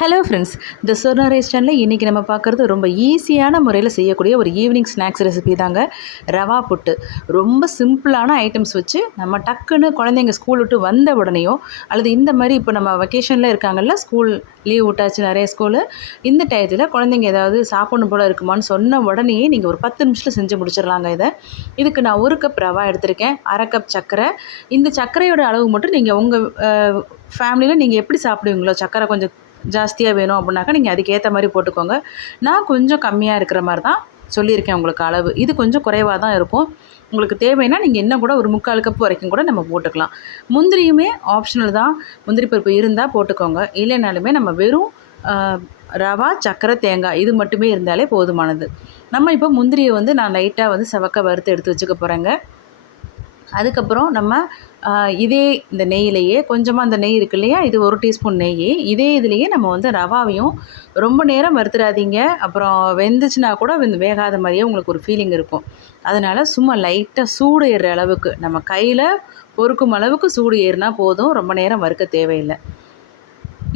Hello friends, இந்த Swarna rice சேனலில் இன்றைக்கி நம்ம பார்க்குறது ரொம்ப ஈஸியான முறையில் செய்யக்கூடிய ஒரு ஈவினிங் ஸ்நாக்ஸ் ரெசிபி தாங்க. ரவா புட்டு. ரொம்ப சிம்பிளான ஐட்டம்ஸ் வச்சு நம்ம டக்குன்னு குழந்தைங்க ஸ்கூல் விட்டு வந்த உடனேயோ அல்லது இந்த மாதிரி இப்போ நம்ம வெக்கேஷனில் இருக்காங்கல்ல, ஸ்கூல் லீவ் விட்டாச்சு நிறைய ஸ்கூலு, இந்த டயத்தில் குழந்தைங்க ஏதாவது சாப்பிடணும் போல் இருக்குமான்னு சொன்ன உடனேயே நீங்கள் ஒரு 10 நிமிஷத்தில் செஞ்சு முடிச்சிடலாங்க இதை. இதுக்கு நான் 1 கப் ரவா எடுத்திருக்கேன், 1/2 கப் சர்க்கரை. இந்த சர்க்கரையோட அளவு மட்டும் நீங்கள் உங்கள் ஃபேமிலியில் நீங்கள் எப்படி சாப்பிடுவீங்களோ, சர்க்கரை கொஞ்சம் ஜாஸ்தியாக வேணும் அப்படின்னாக்கா நீங்கள் அதுக்கேற்ற மாதிரி போட்டுக்கோங்க. நான் கொஞ்சம் கம்மியாக இருக்கிற மாதிரி தான் சொல்லியிருக்கேன் உங்களுக்கு அளவு. இது கொஞ்சம் குறைவாக தான் இருக்கும். உங்களுக்கு தேவைன்னா நீங்கள் இன்னும் கூட ஒரு 3/4 கப் வரைக்கும் கூட நம்ம போட்டுக்கலாம். முந்திரியுமே ஆப்ஷனல் தான். முந்திரி பருப்பு இருந்தால் போட்டுக்கோங்க, இல்லைனாலுமே நம்ம வெறும் ரவா, சர்க்கரை, தேங்காய் இது மட்டுமே இருந்தாலே போதுமானது. நம்ம இப்போ முந்திரியை வந்து நான் லைட்டாக வந்து செவக்க வறுத்து எடுத்து வச்சுக்க போகிறேங்க. அதுக்கப்புறம் நம்ம இதே இந்த நெய்யிலேயே கொஞ்சமாக அந்த நெய் இருக்கு இல்லையா, இது 1 டீஸ்பூன் நெய். இதே இதுலேயே நம்ம வந்து ரவாவையும் ரொம்ப நேரம் வறுத்துடாதீங்க. அப்புறம் வெந்துச்சுன்னா கூட வேகாத மாதிரியே உங்களுக்கு ஒரு ஃபீலிங் இருக்கும். அதனால் சும்மா லைட்டாக சூடு ஏறுற அளவுக்கு, நம்ம கையில் பொறுக்கும் அளவுக்கு சூடு ஏறினா போதும், ரொம்ப நேரம் வறுக்க தேவையில்லை.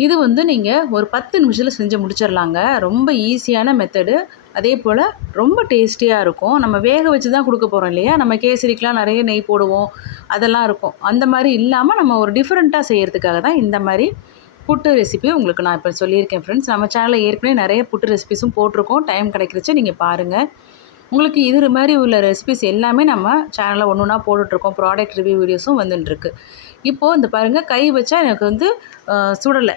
இது வந்து நீங்கள் ஒரு 10 நிமிஷத்தில் செஞ்சு முடிச்சிடலாங்க. ரொம்ப ஈஸியான மெத்தடு. அதே போல் ரொம்ப டேஸ்டியாக இருக்கும். நம்ம வேக வச்சு தான் கொடுக்க போகிறோம் இல்லையா, நம்ம கேசரிக்கெலாம் நிறைய நெய் போடுவோம், அதெல்லாம் இருக்கும். அந்த மாதிரி இல்லாமல் நம்ம ஒரு டிஃப்ரெண்ட்டாக செய்கிறதுக்காக தான் இந்த மாதிரி புட்டு ரெசிபி உங்களுக்கு நான் இப்போ சொல்லியிருக்கேன் ஃப்ரெண்ட்ஸ். நம்ம சேனலில் ஏற்கனவே நிறைய புட்டு ரெசிபிஸும் போட்டிருக்கோம். டைம் கிடைக்கிறச்சு நீங்கள் பாருங்கள். உங்களுக்கு இது மாதிரி உள்ள ரெசிபிஸ் எல்லாமே நம்ம சேனலில் ஒன்று ஒன்றா போட்டுட்ருக்கோம். ப்ராடக்ட் ரிவ்யூ வீடியோஸும் வந்துட்டுருக்கு. இப்போது இந்த பாருங்கள், கை வச்சா எனக்கு வந்து சுடலை.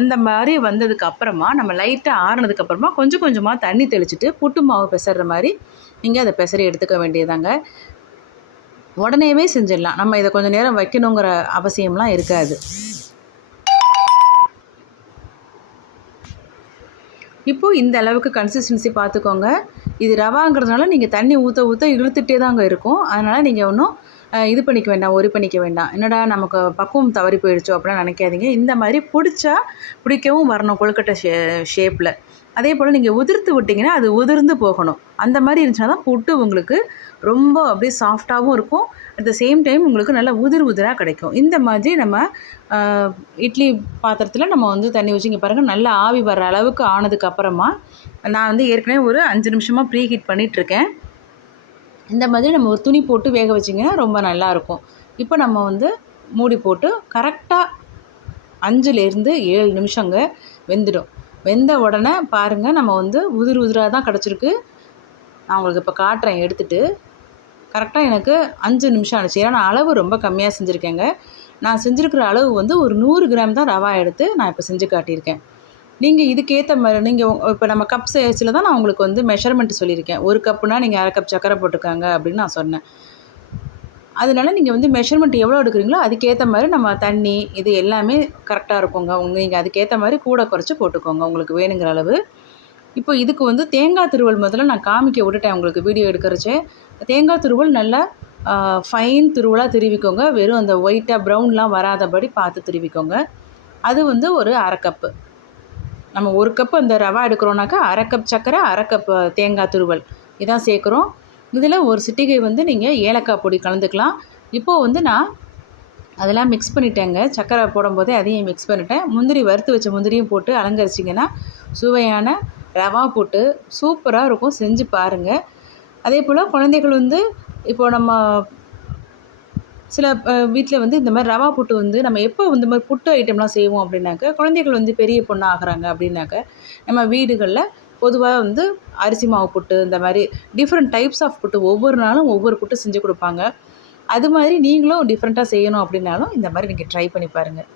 அந்த மாதிரி வந்ததுக்கு அப்புறமா நம்ம லைட்டாக ஆறுனதுக்கப்புறமா கொஞ்சம் கொஞ்சமாக தண்ணி தெளிச்சுட்டு புட்டு மாவு பிசைற மாதிரி நீங்கள் அதை பிசறி எடுத்துக்க வேண்டியதாங்க. உடனேவே செஞ்சிடலாம். நம்ம இதை கொஞ்சம் நேரம் வைக்கணுங்கிற அவசியம்லாம் இருக்காது. இப்போது இந்த அளவுக்கு கன்சிஸ்டன்சி பார்த்துக்கோங்க. இது ரவாங்கிறதுனால நீங்கள் தண்ணி ஊற்ற ஊற்ற இழுத்துட்டே தாங்க இருக்கும். அதனால் நீங்கள் ஒன்றும் இது பண்ணிக்க வேண்டாம், ஒரி பண்ணிக்க வேண்டாம். என்னடா நமக்கு பக்குவம் தவறி போயிடுச்சோ அப்படிலாம் நினைக்காதீங்க. இந்த மாதிரி பிடிக்கவும் வரணும் கொழுக்கட்டை ஷேப்பில். அதே போல் நீங்கள் உதிர்த்து விட்டிங்கன்னா அது உதிர்ந்து போகணும். அந்த மாதிரி இருந்துச்சுன்னா தான் புட்டு உங்களுக்கு ரொம்ப அப்படியே சாஃப்டாகவும் இருக்கும். அட் த சேம் டைம் உங்களுக்கு நல்லா உதிராக கிடைக்கும். இந்த மாதிரி நம்ம இட்லி பாத்திரத்தில் நம்ம வந்து தண்ணி வச்சு இங்கே பாருங்கள், நல்லா ஆவி வர்ற அளவுக்கு ஆனதுக்கப்புறமா நான் வந்து ஏற்கனவே ஒரு 5 நிமிஷமாக ப்ரீ ஹீட் பண்ணிகிட்ருக்கேன். இந்த மாதிரி நம்ம ஒரு துணி போட்டு வேக வச்சிங்கன்னா ரொம்ப நல்லாயிருக்கும். இப்போ நம்ம வந்து மூடி போட்டு கரெக்டாக 5லேருந்து 7 நிமிஷங்க வெந்துடும். வெந்த உடனே பாருங்கள், நம்ம வந்து உதிராக தான் கிடச்சிருக்கு. நான் உங்களுக்கு இப்போ காட்டுறேன் எடுத்துகிட்டு. கரெக்டாக எனக்கு 5 நிமிஷம் ஆணுச்சு. ஏன்னா நான் அளவு ரொம்ப கம்மியாக செஞ்சுருக்கேங்க. நான் செஞ்சுருக்கிற அளவு வந்து ஒரு 100 கிராம் தான் ரவா எடுத்து நான் இப்போ செஞ்சு காட்டியிருக்கேன். நீங்கள் இதுக்கேற்ற மாதிரி நீங்கள் இப்போ நம்ம கப் சைஸில் தான் நான் உங்களுக்கு வந்து மெஷர்மெண்ட் சொல்லியிருக்கேன். 1 கப்புனா நீங்கள் 1/2 கப் சர்க்கரை போட்டுக்காங்க அப்படின்னு நான் சொன்னேன். அதனால நீங்கள் வந்து மெஷர்மெண்ட் எவ்வளோ எடுக்கிறீங்களோ அதுக்கேற்ற மாதிரி நம்ம தண்ணி இது எல்லாமே கரெக்டாக இருக்குங்க. நீங்கள் அதுக்கேற்ற மாதிரி கூட குறைச்சி போட்டுக்கோங்க உங்களுக்கு வேணுங்கிற அளவு. இப்போ இதுக்கு வந்து தேங்காய் துருவல் முதல்ல நான் காமிக்க விட்டுட்டேன் உங்களுக்கு வீடியோ எடுக்கிறச்சே. தேங்காய் துருவல் நல்லா ஃபைன் துருவலாக திருவிக்கோங்க. வெறும் அந்த ஒயிட்டாக ப்ரௌன்லாம் வராதபடி பார்த்து திருவிக்கோங்க. அது வந்து ஒரு 1/2 கப்பு. நம்ம 1 கப்பு அந்த ரவா எடுக்கிறோன்னாக்கா 1/2 கப் சர்க்கரை, 1/2 கப் தேங்காய் துருவல் இதான் சேர்க்குறோம். இதில் ஒரு சிட்டிகை வந்து நீங்கள் ஏலக்காய் பொடி கலந்துக்கலாம். இப்போது வந்து நான் அதெல்லாம் மிக்ஸ் பண்ணிட்டேங்க. சர்க்கரை போடும்போதே அதையும் மிக்ஸ் பண்ணிட்டேன். முந்திரி வறுத்து வச்ச முந்திரியும் போட்டு அலங்கரிச்சிங்கன்னா சுவையான ரவா புட்டு சூப்பராக இருக்கும். செஞ்சு பாருங்கள். அதே போல் குழந்தைகள் வந்து இப்போது நம்ம சில வீட்டில் வந்து இந்த மாதிரி ரவா புட்டு வந்து நம்ம எப்போ இந்த மாதிரி புட்டு ஐட்டம்லாம் செய்வோம் அப்படின்னாக்க, குழந்தைகள் வந்து பெரிய பொண்ணு ஆகிறாங்க அப்படின்னாக்க, நம்ம வீடுகளில் பொதுவாக வந்து அரிசி மாவு புட்டு, இந்த மாதிரி டிஃப்ரெண்ட் டைப்ஸ் ஆஃப் புட்டு ஒவ்வொரு நாளும் ஒவ்வொரு புட்டு செஞ்சு கொடுப்பாங்க. அது மாதிரி நீங்களும் டிஃப்ரெண்ட்டாக செய்யணும் அப்படின்னாலும் இந்த மாதிரி நீங்கள் ட்ரை பண்ணி பாருங்கள்.